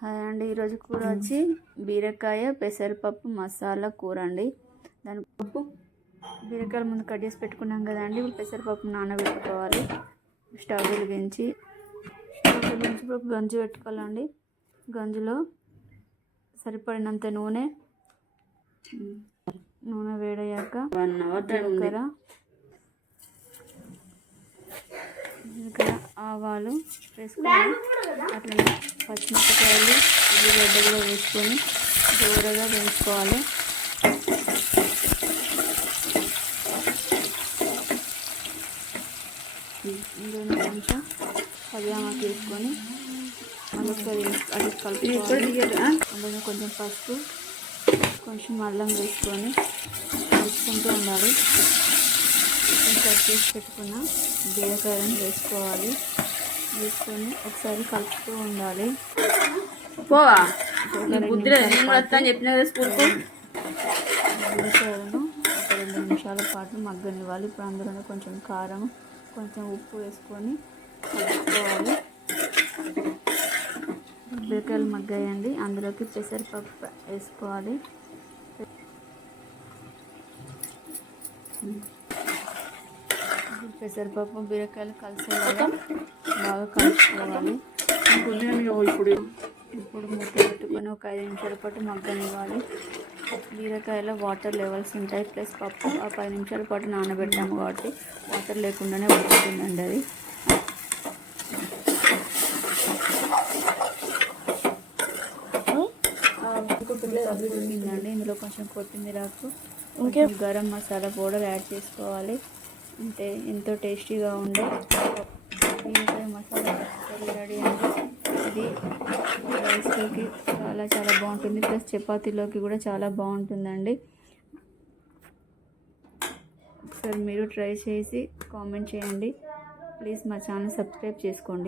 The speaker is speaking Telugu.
హాయ్ అండి. ఈరోజు కూర వచ్చి బీరకాయ పెసరపప్పు మసాలా కూర అండి. దాని పప్పు బీరకాయలు ముందు కట్ చేసి పెట్టుకున్నాం కదండి పెసరపప్పు నానబెట్టుకోవాలి. స్టవ్ వెలిగించి స్టవ్ వెలిగించి ఇప్పుడు ఒక గంజు పెట్టుకోవాలండి. గంజులో సరిపడినంత నూనె నూనె వేడయ్యాక వన్ అవర్ జీలకర్ర జీలకర్ర ఆవాలు వేసుకోవాలి అట్లనే పచ్చిమిరపకాయలు ఉల్లిగడ్డ కూడా వేసుకొని దూరగా వేయించుకోవాలి ఇందులో కొంచెం కళ్యామాకు వేసుకొని మళ్ళీ అది కలుపుకోవాలి. అందులో కొంచెం పసుపు కొంచెం అల్లం వేసుకొని కలుపుకుంటూ ఉండాలి. కొంచెం కట్ చేసి పెట్టుకున్న బీరకాయలను వేసుకోవాలి. వేసుకొని ఒకసారి కలుపుతూ ఉండాలి. పోవా బుద్ధి వస్తా అని చెప్పిన స్కూల్కు? ఒక రెండు నిమిషాల పాటు మగ్గనివ్వాలి. ఇప్పుడు అందులోనే కొంచెం కారం కొంచెం ఉప్పు వేసుకొని కలుపుకోవాలి. బీరకాయలు మగ్గాయండి. అందులోకి పెసరపప్పు వేసుకోవాలి. పెసరపప్పు బీరకాయలు కలిసేలాగా బాగా కలుపుకోవాలి. ఇప్పుడు. ఇప్పుడు మూత పెట్టుకొని ఒక ఐదు నిమిషాల పాటు మగ్గనివ్వాలి. బీరకాయలో వాటర్ లెవెల్స్ ఉంటాయి. ప్లస్ పప్పు ఆ పది నిమిషాల పాటు నానబెట్టాము కాబట్టి వాటర్ లేకుండానే ఉడుకుతుందండి అది. ఇందులో కొంచెం కొత్తిమీరకు కొంచెం గరం మసాలా పౌడర్ యాడ్ చేసుకోవాలి. అంటే ఎంతో టేస్టీగా ఉండే బీరకాయ మసాలా కర్రీ రెడీ అండి. ఇది రైస్లోకి చాలా చాలా బాగుంటుంది. ప్లస్ చపాతీలోకి కూడా చాలా బాగుంటుందండి. ఒకసారి మీరు ట్రై చేసి కామెంట్ చేయండి. ప్లీజ్ మా ఛానల్ సబ్స్క్రైబ్ చేసుకోండి.